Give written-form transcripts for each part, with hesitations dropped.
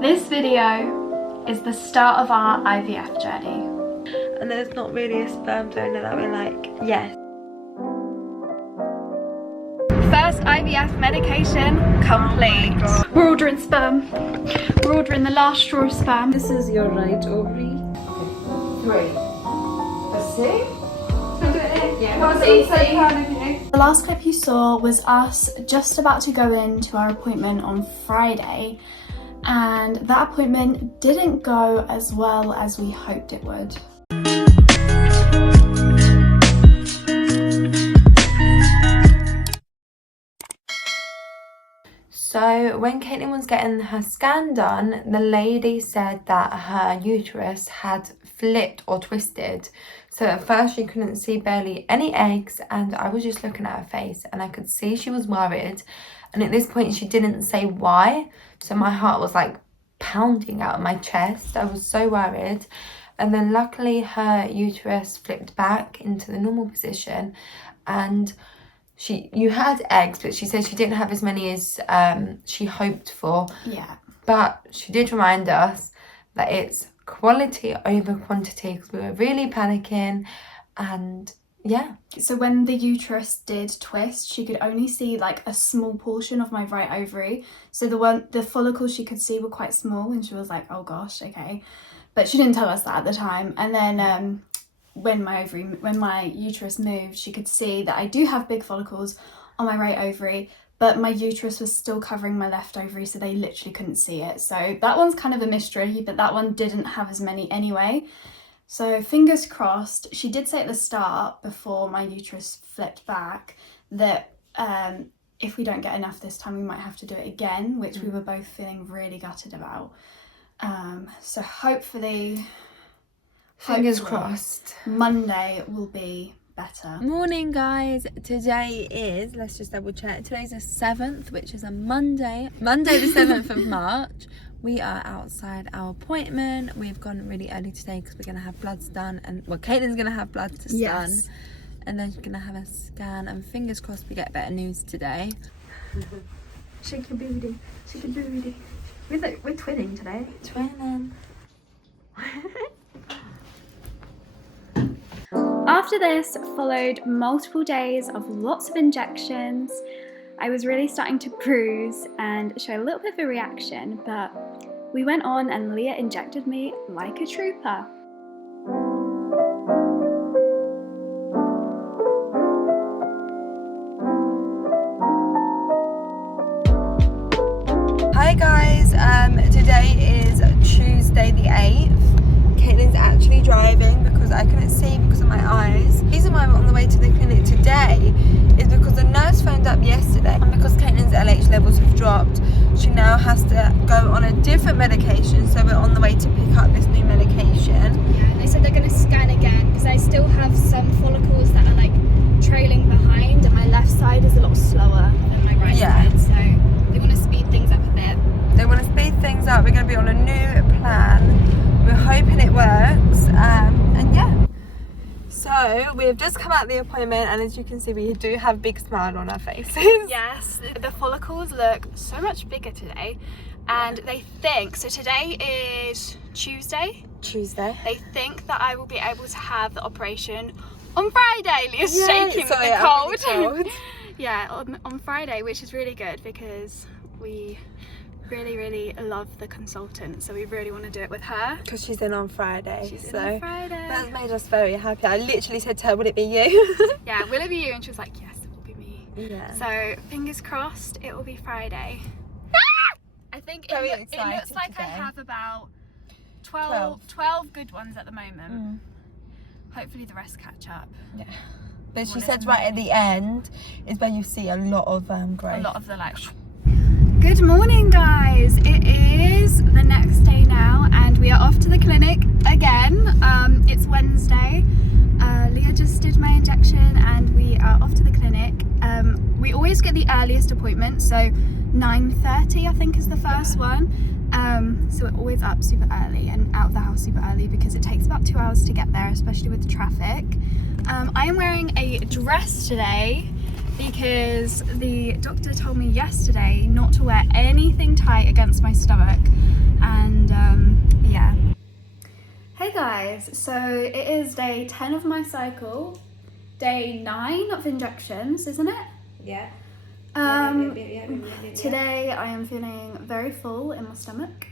This video is the start of our IVF journey. And there's not really a sperm donor that we're like, yes. First IVF medication complete. We're ordering sperm. We're ordering the last straw of sperm. This is your right ovary. 3. A 6? The last clip you saw was us just about to go into our appointment on Friday, and that appointment didn't go as well as we hoped it would. So when Caitlin was getting her scan done, the lady said that her uterus had flipped or twisted. So at first she couldn't see barely any eggs, and I was just looking at her face and I could see she was worried. And at this point she didn't say why. So my heart was like pounding out of my chest. I was so worried. And then luckily her uterus flipped back into the normal position, and you had eggs, but she said she didn't have as many as she hoped for. Yeah. But she did remind us that it's quality over quantity, because we were really panicking. And yeah. So when the uterus did twist, she could only see like a small portion of my right ovary. So the follicles she could see were quite small, and she was like, oh gosh, okay. But she didn't tell us that at the time. And then when my uterus moved, she could see that I do have big follicles on my right ovary, but my uterus was still covering my left ovary, so they literally couldn't see it. So that one's kind of a mystery, but that one didn't have as many anyway. So fingers crossed. She did say at the start, before my uterus flipped back, that if we don't get enough this time, we might have to do it again, which we were both feeling really gutted about. So hopefully, Fingers crossed, Monday will be better. Morning guys, today is, let's just double check, today's the 7th, which is a Monday the 7th of March. We are outside our appointment. We've gone really early today because we're going to have bloods done, and well, Caitlin's going to have bloods done, and then she's going to have a scan, and fingers crossed we get better news today. Shake your booty, shake your booty. We're twinning today. Twinning. After this followed multiple days of lots of injections. I was really starting to bruise and show a little bit of a reaction, but we went on and Leah injected me like a trooper. Hi guys, today is Tuesday the 8th. Caitlin's actually driving because I couldn't see because of my eyes. The reason why we're on the way to the clinic today is because the nurse phoned up yesterday, and because Caitlin's LH levels have dropped, she now has to go on a different medication, so we're on the way to pick up this new medication. Yeah, and they said they're going to scan again because I still have some follicles that are like trailing behind, and my left side is a lot slower than my right side, so they want to speed things up a bit. They want to speed things up. We're going to be on a new plan. We're hoping it works, and yeah. So we've just come out of the appointment, and as you can see, we do have a big smile on our faces. Yes, the follicles look so much bigger today, and they think, so today is Tuesday. They think that I will be able to have the operation on Friday. Leah's shaking with the cold. Yeah, on Friday, which is really good because we really love the consultant, so we really want to do it with her because she's in on Friday. She's in on Friday. That's made us very happy. I literally said to her, would it be you? Yeah, will it be you? And she was like, yes, it will be me. Yeah. So fingers crossed it will be Friday. I think it looks like today. I have about 12 good ones at the moment. Hopefully the rest catch up. Yeah. But she said right at the end is where you see a lot of growth. A lot of the like. Good morning guys, it is the next day now and we are off to the clinic again. It's Wednesday. Leah just did my injection and we are off to the clinic. We always get the earliest appointment, so 9:30 I think is the first one. So we're always up super early and out of the house super early because it takes about 2 hours to get there, especially with the traffic. I am wearing a dress today because the doctor told me yesterday not to wear anything tight against my stomach, and guys, so it is day 10 of my cycle, day 9 of injections, isn't it? Yeah. Today I am feeling very full in my stomach.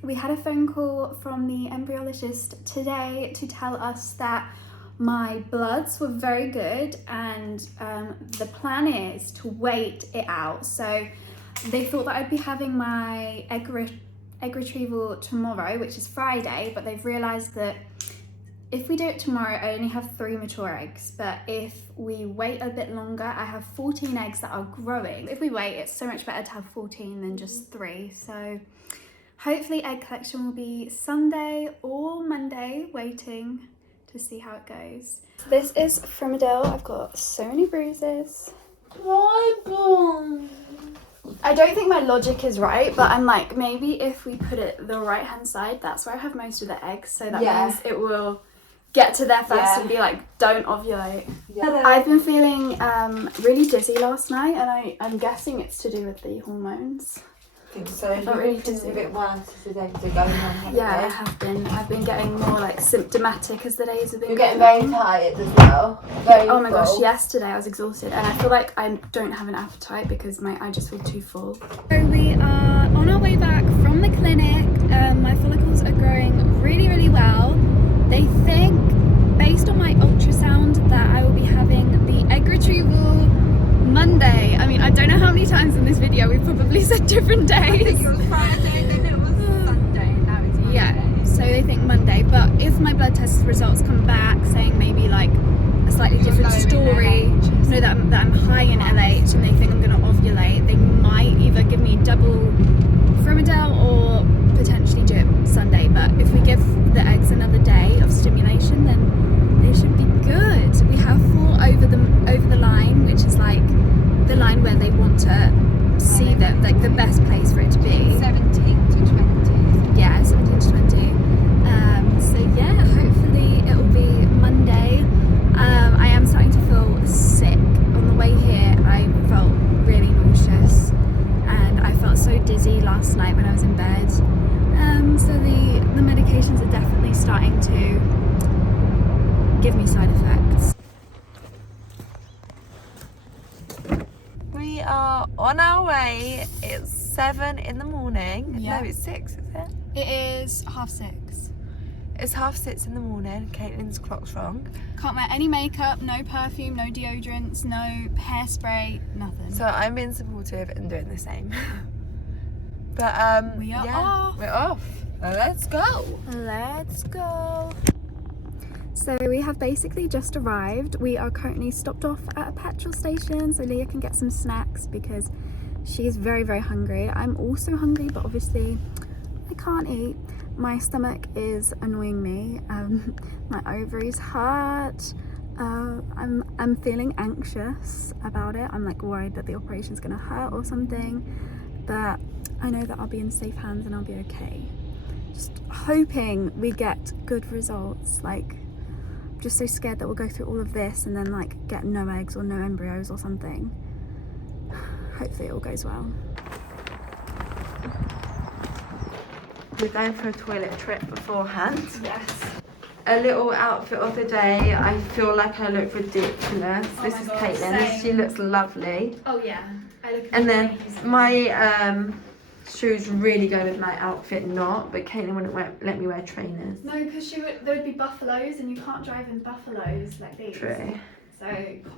We had a phone call from the embryologist today to tell us that my bloods were very good, and the plan is to wait it out. So they thought that I'd be having my egg retrieval tomorrow, which is Friday, but they've realised that if we do it tomorrow, I only have 3 mature eggs, but if we wait a bit longer, I have 14 eggs that are growing. If we wait, it's so much better to have 14 than just 3. So hopefully egg collection will be Sunday or Monday, waiting to see how it goes. This is from Adele. I've got so many bruises. I don't think my logic is right, but I'm like, maybe if we put it the right hand side, that's where I have most of the eggs, so that means it will get to there first and be like, don't ovulate. I've been feeling really dizzy last night, and I'm guessing it's to do with the hormones. I think so. I felt really dizzy. A bit worse as the days are going on. Yeah, I have been. I've been getting more like symptomatic as the days have been You're going getting very on. tired as well. Very Oh my full. gosh, yesterday I was exhausted, and I feel like I don't have an appetite because I just feel too full. So we are on our way back from the clinic. My follicles are growing really, really well. They think, based on my ultrasound, that I will be having the egg retrieval Monday. I mean, I don't know how many times in this video we've probably said different days. I think it was Friday, then it was Sunday, now it's Monday. Yeah, so they think Monday, but if my blood test results come back saying maybe like a slightly different story, that I'm high in LH and they think I'm going to ovulate, they might either give me double Frimadel or potentially do it Sunday. But if we give the eggs another day of stimulation, then they should be good. We have 4 over the line, which is like the line where they want to see that, like the best place for it to be. 17 to 20. Yeah, 17 to 20. So yeah, hopefully it will be Monday. I am starting to feel sick. On the way here, I felt really nauseous, and I felt so dizzy last night when I was in bed. So the medications are definitely starting to give me side effects. We are on our way. It's 7 in the morning. Yeah. No, it's 6, is it? It is 6:30. It's 6:30 in the morning. Caitlin's clock's wrong. Can't wear any makeup, no perfume, no deodorants, no hairspray, nothing. So I'm being supportive and doing the same. But We are yeah, off. We're off. Let's go. Let's go. So we have basically just arrived. We are currently stopped off at a petrol station so Leah can get some snacks because she is very, very hungry. I'm also hungry, but obviously I can't eat. My stomach is annoying me. My ovaries hurt. I'm feeling anxious about it. I'm like worried that the operation's gonna hurt or something, but I know that I'll be in safe hands and I'll be okay. Just hoping we get good results. Like, I'm just so scared that we'll go through all of this and then like get no eggs or no embryos or something. Hopefully it all goes well. We're going for a toilet trip beforehand. Yes. A little outfit of the day. I feel like I look ridiculous. This my is God, Caitlin's. same. She looks lovely. Oh yeah. I look And then amazing. my shoes really go with my outfit, not. But Caitlin wouldn't let me wear trainers. No, because there would be buffaloes and you can't drive in buffaloes like these. True. So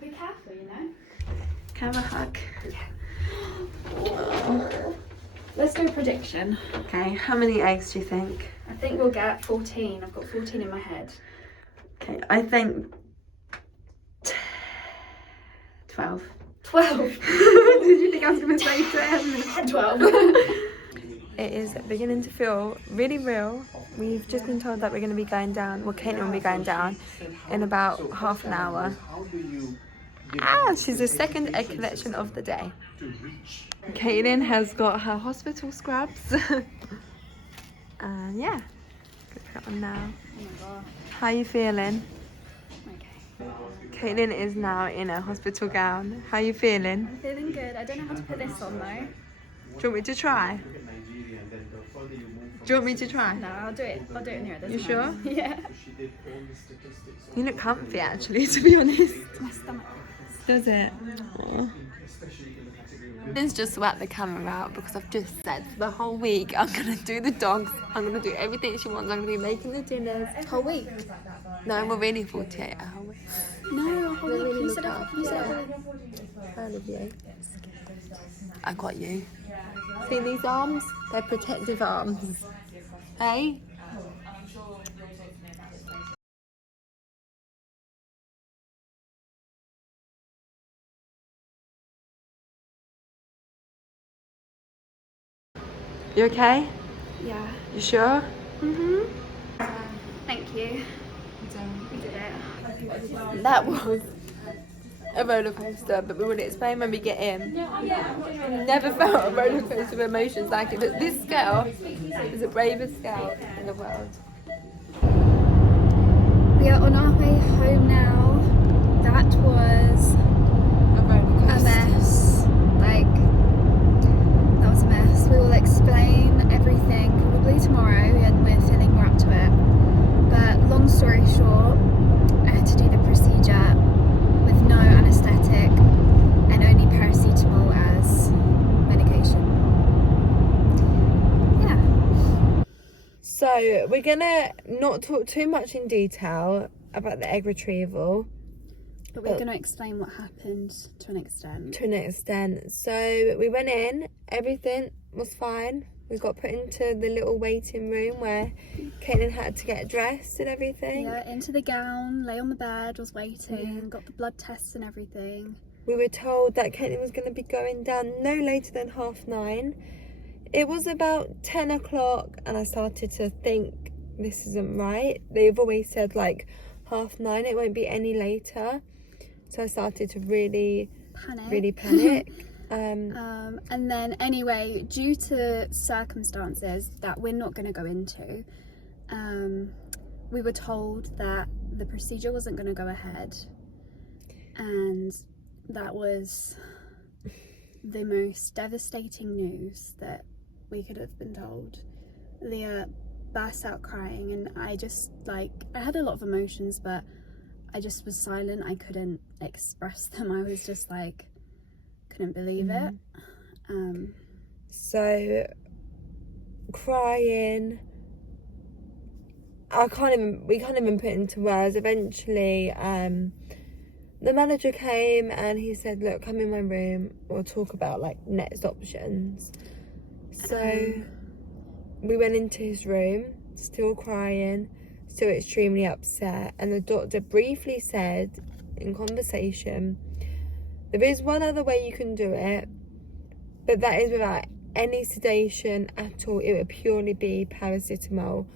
be careful, you know. Can I have a hug? Let's do a prediction. Okay. How many eggs do you think? I think we'll get 14. I've got 14 in my head. Okay. I think 12. 12. Did you think I was going to say 10? 12. It is beginning to feel really real. We've just been told that we're going to be going down, well, Caitlin will be going down in about half an hour. She's the second egg collection of the day. Caitlin has got her hospital scrubs. And yeah, good put on now. Oh my gosh. How are you feeling? Okay. Caitlin is now in a hospital gown. How are you feeling? I'm feeling good. I don't know how to put this on though. Do you want me to try? you want me to try? No, I'll do it in here. You sure? Yeah. You look comfy actually, to be honest. My stomach. Does it? It's just sweat the camera out because I've just said for the whole week I'm gonna do the dogs, I'm gonna do everything she wants, I'm gonna be making the dinners. Whole week? No, we're really 48 hours. No, a whole week. really You said look you said a after. whole week. Proud of you. I got you. See these arms? They're protective arms. Hey? You okay? Yeah. You sure? Thank you. We did it. That was a roller coaster, but we will explain when we get in. Never felt a roller coaster of emotions like it, but this girl is the bravest girl in the world. We are on our way home now. That was A roller a coaster. mess. Like, that was a mess. We will explain everything probably tomorrow, and we're feeling more up to it. But long story short, I had to do the procedure with no anaesthetic and only paracetamol as medication. Yeah. So we're gonna not talk too much in detail about the egg retrieval But we're going to explain what happened to an extent. to an extent. So we went in, everything was fine. We got put into the little waiting room where Caitlin had to get dressed and everything. Yeah, into the gown, lay on the bed, was waiting, got the blood tests and everything. We were told that Caitlin was going to be going down no later than 9:30. It was about 10 o'clock and I started to think, this isn't right. They've always said like 9:30, it won't be any later. So I started to really panic. And then anyway, due to circumstances that we're not going to go into, we were told that the procedure wasn't going to go ahead, and that was the most devastating news that we could have been told. Leah burst out crying, and I just I had a lot of emotions, but I just was silent. I couldn't express them. I was just couldn't believe it. So crying, we can't even put into words. Eventually the manager came and he said, look, come in my room, we'll talk about next options. So we went into his room, still crying, still extremely upset, and the doctor briefly said in conversation, there is one other way you can do it, but that is without any sedation at all. It would purely be paracetamol,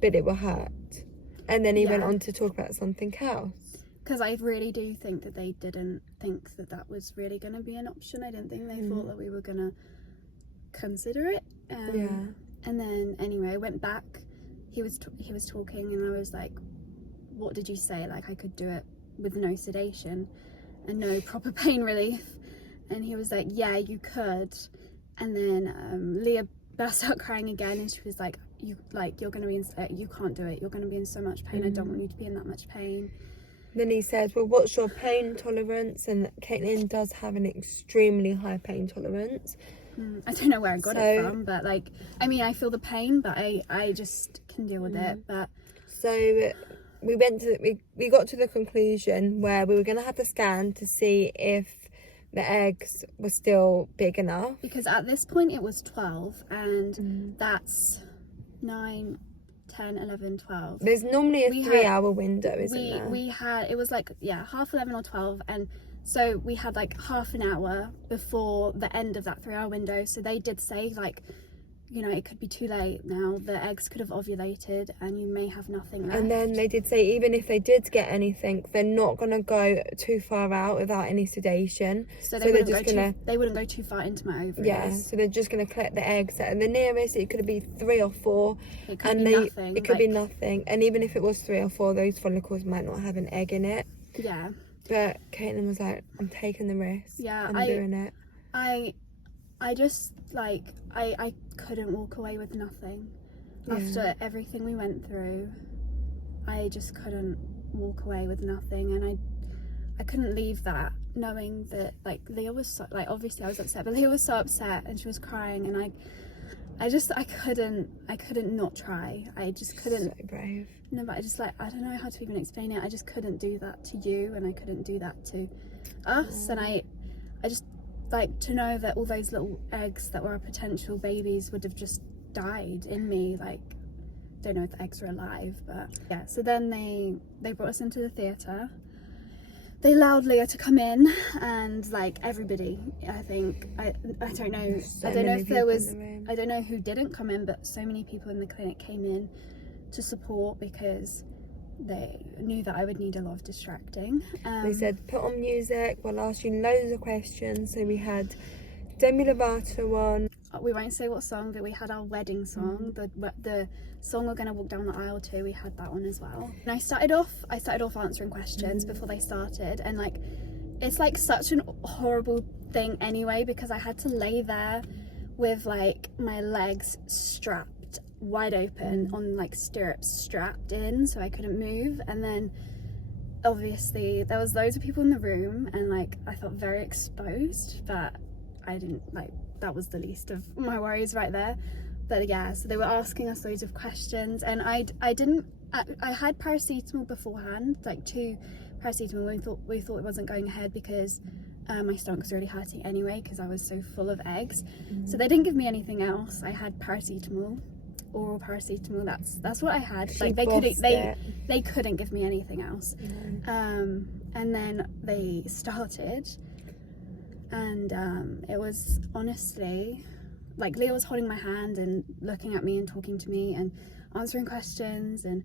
but it will hurt. And then he went on to talk about something else. Because I really do think that they didn't think that that was really going to be an option. I didn't think they thought that we were going to consider it. And then anyway, I went back. He was talking, and I was like, what did you say? I could do it with no sedation and no proper pain relief. And he was like, yeah, you could. And then Leah burst out crying again, and she was like, you're gonna be in, you can't do it, you're gonna be in so much pain. I don't want you to be in that much pain. Then he said, well, what's your pain tolerance? And Caitlin does have an extremely high pain tolerance. I don't know where I got it from, but I mean, I feel the pain, but I just can deal with it. But so we got to the conclusion where we were going to have a scan to see if the eggs were still big enough. Because at this point it was 12, and that's 9, 10, 11, 12. There's normally a 3-hour window, isn't there? We had, it was 11 or 12, and so we had half an hour before the end of that 3-hour window. So they did say it could be too late now. The eggs could have ovulated and you may have nothing left. And then they did say even if they did get anything, they're not going to go too far out without any sedation. So they wouldn't go too far into my ovaries. Yeah, so they're just going to collect the eggs. And the nearest, it could be 3 or 4. It could be nothing. It could be nothing. And even if it was 3 or 4, those follicles might not have an egg in it. Yeah. But Caitlin was like, I'm taking the risk. Yeah, I'm doing it. I just like, I couldn't walk away with nothing. After everything we went through, I just couldn't walk away with nothing, and I couldn't leave that knowing that, like, Leah was so, like, obviously I was upset, but Leah was so upset and she was crying, and I couldn't not try. I just couldn't. So brave. No, but I just, like, I don't know how to even explain it. I just couldn't do that to you, and I couldn't do that to us. And I just, like, to know that all those little eggs that were potential babies would have just died in me. Like, don't know if the eggs are alive, but yeah. So then they brought us into the theatre. They allowed Leah to come in, and, like, everybody, I think, I don't know, I don't know if there was, I don't know who didn't come in, but so many people in the clinic came in to support because they knew that I would need a lot of distracting. They said, put on music, we'll ask you loads of questions. So we had Demi Lovato on. We won't say what song, but we had our wedding song, the song we're going to walk down the aisle to. We had that one as well. And I started off answering questions before they started, and, like, it's, like, such an horrible thing anyway, because I had to lay there with, like, my legs strapped wide open on, like, stirrups strapped in so I couldn't move. And then obviously there was loads of people in the room, and, like, I felt very exposed, but I didn't, like, that was the least of my worries right there. But yeah, so they were asking us loads of questions, and I had paracetamol beforehand, like 2 paracetamol. We thought it wasn't going ahead because my stomach was really hurting anyway because I was so full of eggs. So they didn't give me anything else. I had paracetamol, oral paracetamol. That's what I had. Like, they couldn't give me anything else. And then they started. And it was honestly, like, Leah was holding my hand and looking at me and talking to me and answering questions, and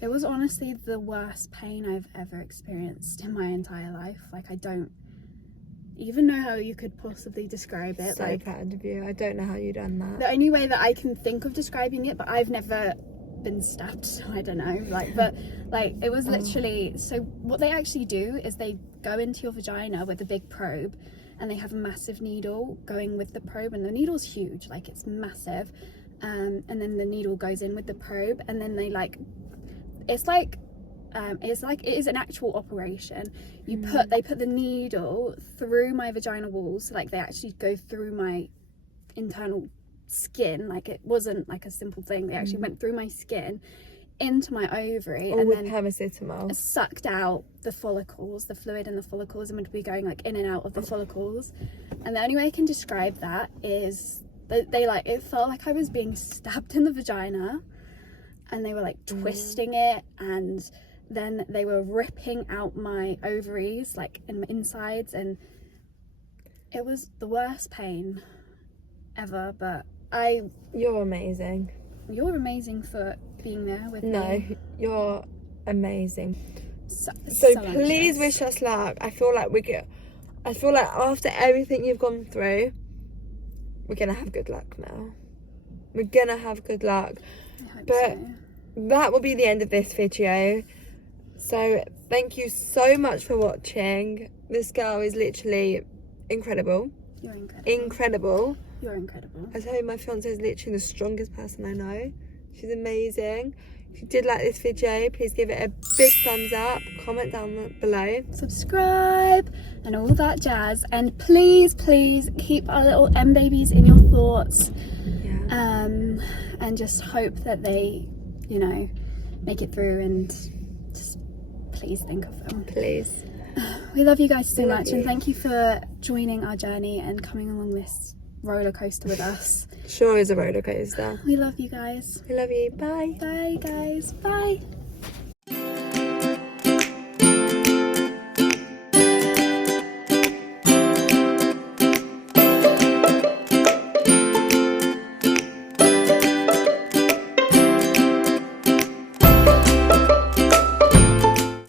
it was honestly the worst pain I've ever experienced in my entire life. Like, I don't even know how you could possibly describe it. So like, proud of you. I don't know how you done that. The only way that I can think of describing it, but I've never been stabbed, so I don't know. Like, but, like, it was literally, so what they actually do is they go into your vagina with a big probe, and they have a massive needle going with the probe, and the needle's huge, like, it's massive, and then the needle goes in with the probe, and then they, like, it is an actual operation. They put the needle through my vaginal walls, so, like, they actually go through my internal skin. Like, it wasn't like a simple thing. They actually went through my skin into my ovary, all and with then paracetamol. Sucked out the follicles, the fluid in the follicles, and would be going, like, in and out of the follicles. And the only way I can describe that is that they, like, it felt like I was being stabbed in the vagina, and they were, like, twisting it, and then they were ripping out my ovaries, like, in my insides, and it was the worst pain ever. But You're amazing. You're amazing for being there with me. No, you're amazing. So please anxious. wish us luck. I feel like after everything you've gone through, we're gonna have good luck now. We're gonna have good luck. I hope But so. that will be the end of this video. So thank you so much for watching. This girl is literally incredible. You're incredible. Incredible. You're incredible. I tell you, my fiance is literally the strongest person I know. She's amazing. If you did like this video, please give it a big thumbs up, comment down below, subscribe, and all that jazz. And please keep our little M babies in your thoughts. And just hope that they, you know, make it through, and just please think of them. Please. We love you guys so We love much, you. and thank you for joining our journey and coming along this roller coaster with us. Sure is a roller coaster. We love you guys. We love you. Bye. Bye guys. Bye.